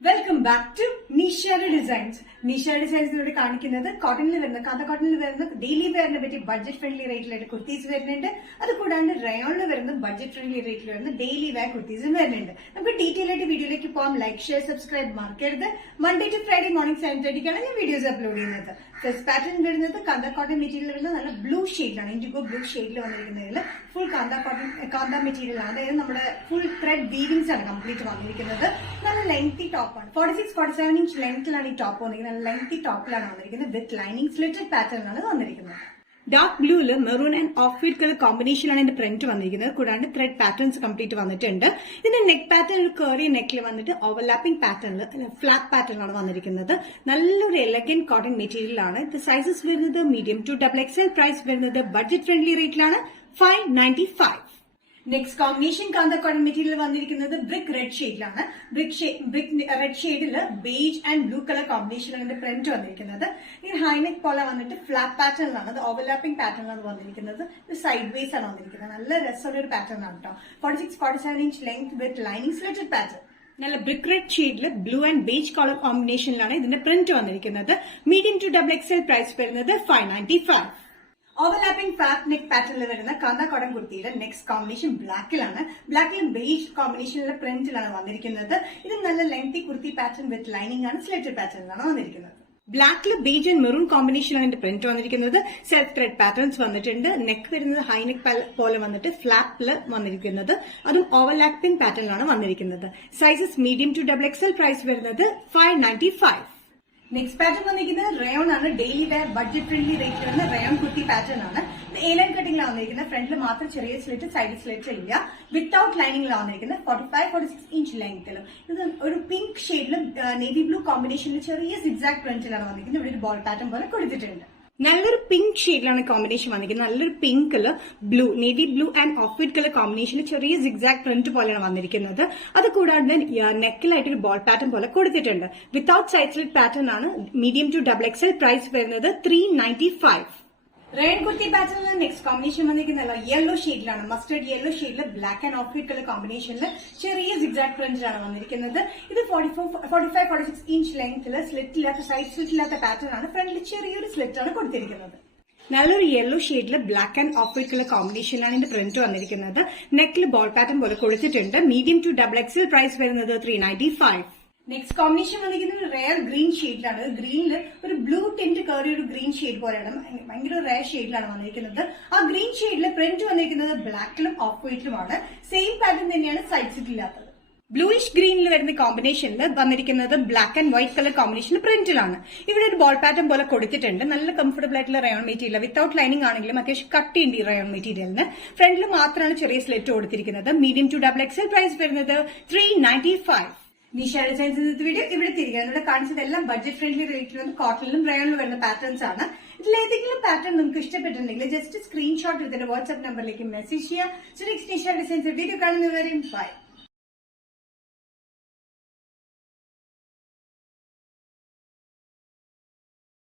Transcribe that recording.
Welcome back to നിഷയുടെ designs. നിഷയുടെ ഡിസൈൻസിലൂടെ കാണിക്കുന്നത് കോട്ടണിൽ വരുന്ന കാന്ത കോട്ടണിൽ വരുന്ന ഡെയിലി വെയറിനെ പറ്റി ബഡ്ജറ്റ് ഫ്രണ്ട്ലി റേറ്റിലായിട്ട് കുർത്തീസ് വരുന്നുണ്ട്. അത് കൂടാണ്ട് റയോണിൽ വരുന്ന ബഡ്ജറ്റ് ഫ്രണ്ട്ലി റേറ്റിൽ വരുന്ന ഡെയിലി വെയർ കുർത്തീസും വരുന്നുണ്ട്. നമുക്ക് ഡീറ്റെയിൽ ആയിട്ട് വീഡിയോയിലേക്ക് പോകാം. ലൈക്ക്, ഷെയർ, സബ്സ്ക്രൈബ് മറക്കരുത്. മൺഡേ ടു ഫ്രൈഡേ മോർണിംഗ് 7:30 ഞാൻ വീഡിയോസ് അപ്ലോഡ് ചെയ്യുന്നത്. ഫസ്റ്റ് പാറ്റേൺ വരുന്നത് കാന്ത കോട്ടൺ മെറ്റീരിയൽ വരുന്നത് നല്ല ബ്ലൂ ഷെയ്ഡിലാണ്. ഇൻഡിഗോ ബ്ലൂ ഷെയ്ഡിൽ വന്നിരിക്കുന്നതിൽ ഫുൾ കാന്ത മെറ്റീരിയൽ ആണ്. അതായത് നമ്മുടെ ഫുൾ ത്രെഡ് വീവിങ്സ് ആണ് കംപ്ലീറ്റ് വന്നിരിക്കുന്നത്. നല്ല ലെങ്തി ടോപ്പാണ്. 46-47 ഇഞ്ച് ലെങ്ത്തിലാണ് ഈ ടോപ്പ് വന്നിരിക്കുന്നത്. നല്ല ലെങ്തി ടോപ്പിലാണ് വന്നിരിക്കുന്നത്. വിത്ത് ലൈനിങ് സ്ലിറ്റഡ് പാറ്റേണിലാണ് വന്നിരിക്കുന്നത്. ഡാർക്ക് ബ്ലൂല് maroon and off white colour കോമ്പിനേഷനിലാണ് ഇതിന്റെ പ്രിന്റ് വന്നിരിക്കുന്നത്. കൂടാണ്ട് ത്രെഡ് പാറ്റേൺസ് കംപ്ലീറ്റ് വന്നിട്ടുണ്ട്. ഇതിന്റെ നെക്ക് പാറ്റേൺ ഒരു കേറിയ നെക്കിൽ വന്നിട്ട് ഓവർലാപ്പിംഗ് പാറ്റേണിൽ ഫ്ലാറ്റ് പാറ്റേണിലാണ് വന്നിരിക്കുന്നത്. നല്ലൊരു എലഗന്റ് കോട്ടൺ മെറ്റീരിയലാണ്. ഇത് സൈസസ് വരുന്നത് മീഡിയം ടു XXL. പ്രൈസ് വരുന്നത് ബഡ്ജറ്റ് ഫ്രണ്ട്ലി റേറ്റിലാണ് $595. നെക്സ്റ്റ് കോമ്പിനേഷൻ കാന്ത കോട്ടൺ മെറ്റീരിയൽ വന്നിരിക്കുന്നത് ബ്രിക്ക് റെഡ് ഷെയ്ഡിലാണ്. ബ്രിക്ക് റെഡ് ഷെയ്ഡിൽ ബേജ് ആൻഡ് ബ്ലൂ കളർ കോമ്പിനേഷനാണ് പ്രിന്റ് വന്നിരിക്കുന്നത്. ഇത് ഹൈനെക്ക് പോലെ വന്നിട്ട് ഫ്ലാറ്റ് പാറ്റേണിലാണ്. അത് ഓവർലാപ്പിംഗ് പാറ്റേണിലാണ് വന്നിരിക്കുന്നത്. ഇത് സൈഡ് വേസ് ആണ് വന്നിരിക്കുന്നത്. നല്ല രസമുള്ള ഒരു പാറ്റേൺ ആണ് കേട്ടോ. 46-47 inch length with lining slitted pattern. നല്ല ബ്രിക്ക് റെഡ് ഷെയ്ഡിൽ ബ്ലൂ ആൻഡ് ബേജ് കളർ കോമ്പിനേഷനിലാണ് ഇതിന്റെ പ്രിന്റ് വന്നിരിക്കുന്നത്. Medium to XXL. പ്രൈസ് വരുന്നത് $595. ഓവർലാപ്പിംഗ് ഫ്ലാറ്റ് നെക്ക് പാറ്റേണിൽ വരുന്ന കാന്ത കോട്ടൺ കുർത്തിയുടെ നെക്സ്റ്റ് കോമ്പിനേഷൻ ബ്ലാക്കിലാണ്. ബ്ലാക്കിൽ ബേജ് കോമ്പിനേഷനിലെ പ്രിന്റിലാണ് വന്നിരിക്കുന്നത്. ഇത് നല്ല lengthy kurti pattern with lining ആണ്. സ്ലിറ്റഡ് പാറ്റേണിലാണ് വന്നിരിക്കുന്നത്. ബ്ലാക്കിൽ ബേജ് ആൻഡ് മെറൂൺ കോമ്പിനേഷനാണ് ഇതിന്റെ പ്രിന്റ് വന്നിരിക്കുന്നത്. സെൽഫ് ത്രെഡ് പാറ്റേൺസ് വന്നിട്ടുണ്ട്. നെക്ക് വരുന്നത് ഹൈ നെക്ക് പോലെ വന്നിട്ട് ഫ്ലാപ്പില് വന്നിരിക്കുന്നത്. അതും ഓവർലാപ്പിംഗ് പാറ്റേണിലാണ് വന്നിരിക്കുന്നത്. Sizes medium to XXL. Price വരുന്നത് $595. നെക്സ്റ്റ് പാറ്റേൺ വന്നിരിക്കുന്നത് റയോൺ ആണ്. ഡെയിലി വെയർ ബഡ്ജറ്റ് ഫ്രണ്ട്ലി റേറ്റിൽ വരുന്ന റയോൺ കുർത്തി പാറ്റേൺ ആണ്. A-line കട്ടിംഗിലാണ് വന്നിരിക്കുന്നത്. ഫ്രണ്ടിൽ മാത്രം ചെറിയ സ്ലിറ്റ്, സൈഡ് സ്ലിറ്റ് ഇല്ല. വിത്തൌട്ട് ലൈനിങ്ങിലാണ് വന്നിരിക്കുന്നത്. 45-46 ഇഞ്ച് ലെങ്ത്തിലും. ഇത് ഒരു പിങ്ക് ഷെയ്ഡിലും നേവി ബ്ലൂ കോമ്പിനേഷനിൽ ചെറിയ സിഗ്സാക് പ്രിന്റിലാണ് വന്നിരിക്കുന്നത്. ഇവിടെ ഒരു ബോൾ പാറ്റേൺ പോലെ കൊടുത്തിട്ടുണ്ട്. നല്ലൊരു പിങ്ക് ഷെയ്ഡിലാണ് കോമ്പിനേഷൻ വന്നിരിക്കുന്നത്. നല്ലൊരു പിങ്കില് blue, navy blue and off white colour കോമ്പിനേഷനിൽ ചെറിയ സിഗ്സാക് പ്രിന്റ് പോലെയാണ് വന്നിരിക്കുന്നത്. അത് കൂടാതെ നെക്കിലായിട്ട് ഒരു ബോൾ പാറ്റേൺ പോലെ കൊടുത്തിട്ടുണ്ട്. വിത്തൌട്ട് സൈഡ് സ്ലിറ്റ് പാറ്റേൺ ആണ്. Medium to XXL. പ്രൈസ് വരുന്നത് $395. റയോൺ കുർത്തി പാറ്റേണിൽ നെക്സ്റ്റ് കോമ്പിനേഷൻ വന്നിരിക്കുന്നത് യെല്ലോ ഷെയ്ഡിലാണ്. മസ്റ്റേർഡ് യെല്ലോ ഷെയ്ഡിൽ black and off white colour കോമ്പിനേഷനിൽ ചെറിയ സിഗ്സാക് പ്രിന്റിലാണ് വന്നിരിക്കുന്നത്. ഇത് 45-46 ഇഞ്ച് ലെങ്ത്തിൽ സ്ലിറ്റ് ഇല്ലാത്ത, സൈഡ് സ്ലിറ്റ് ഇല്ലാത്ത പാറ്റേൺ ആണ്. ഫ്രണ്ടിൽ ചെറിയൊരു സ്ലിറ്റ് ആണ് കൊടുത്തിരിക്കുന്നത്. നല്ലൊരു യെല്ലോ ഷെയ്ഡിൽ black and off white colour കോമ്പിനേഷനിലാണ് ഇതിന്റെ പ്രിന്റ് വന്നിരിക്കുന്നത്. നെക്കിൽ ബോൾ പാറ്റേൺ പോലെ കൊടുത്തിട്ടുണ്ട്. Medium to XXL. പ്രൈസ് വരുന്നത് $395. നെക്സ്റ്റ് കോമ്പിനേഷൻ വന്നിരിക്കുന്നത് റെയർ ഗ്രീൻ ഷെയ്ഡിലാണ്. ഗ്രീനിൽ ഒരു ബ്ലൂ ടിന്റ് കയറിയ ഒരു ഗ്രീൻ ഷെയ്ഡ് പോലെയാണ്. ഭയങ്കര റെയർ ഷെയ്ഡിലാണ് വന്നിരിക്കുന്നത്. ആ ഗ്രീൻ ഷെയ്ഡിൽ പ്രിന്റ് വന്നിരിക്കുന്നത് ബ്ലാക്കിലും ഓഫ് വൈറ്റിലുമാണ്. സെയിം പാറ്റേൺ തന്നെയാണ് സൈഡ് സ്ലിറ്റ് ഇല്ലാത്തത്. ബ്ലൂയിഷ് ഗ്രീനിൽ വരുന്ന കോമ്പിനേഷനിൽ വന്നിരിക്കുന്നത് black and white colour combination പ്രിന്റിലാണ്. ഇവിടെ ഒരു ബോൾ പാറ്റേൺ പോലെ കൊടുത്തിട്ടുണ്ട്. നല്ല കംഫർട്ടബിൾ ആയിട്ടുള്ള റയോൺ മെറ്റീരിയൽ. വിത്തൌട്ട് ലൈനിങ് ആണെങ്കിലും അത്യാവശ്യം കട്ടിയുണ്ട് ഈ റയോൺ മെറ്റീരിയലിന്. ഫ്രണ്ടിൽ മാത്രമാണ് ചെറിയ സ്ലിറ്റ് കൊടുത്തിരിക്കുന്നത്. Medium to XXL. പ്രൈസ് വരുന്നത് $395. നിഷ ഡിസൈൻസ് വീഡിയോ ഇവിടെ തിരികെ ഇവിടെ കാണിച്ചതെല്ലാം ബഡ്ജറ്റ് ഫ്രണ്ട്ലി റേറ്റിൽ വന്ന് കോട്ടണിലും റയോണിലും വരുന്ന പാറ്റേൺസ് ആണ്. ഇതിലേതെങ്കിലും പാറ്റേൺ നിങ്ങൾക്ക് ഇഷ്ടപ്പെട്ടിട്ടുണ്ടെങ്കിൽ ജസ്റ്റ് സ്ക്രീൻഷോട്ട് എടുത്തിട്ട് വാട്സ്ആപ്പ് നമ്പറിലേക്ക് മെസ്സേജ് ചെയ്യാം. നെക്സ്റ്റ് നിഷ ഡിസൈൻസ് വീഡിയോ കാണുന്നവരെയും ബൈ.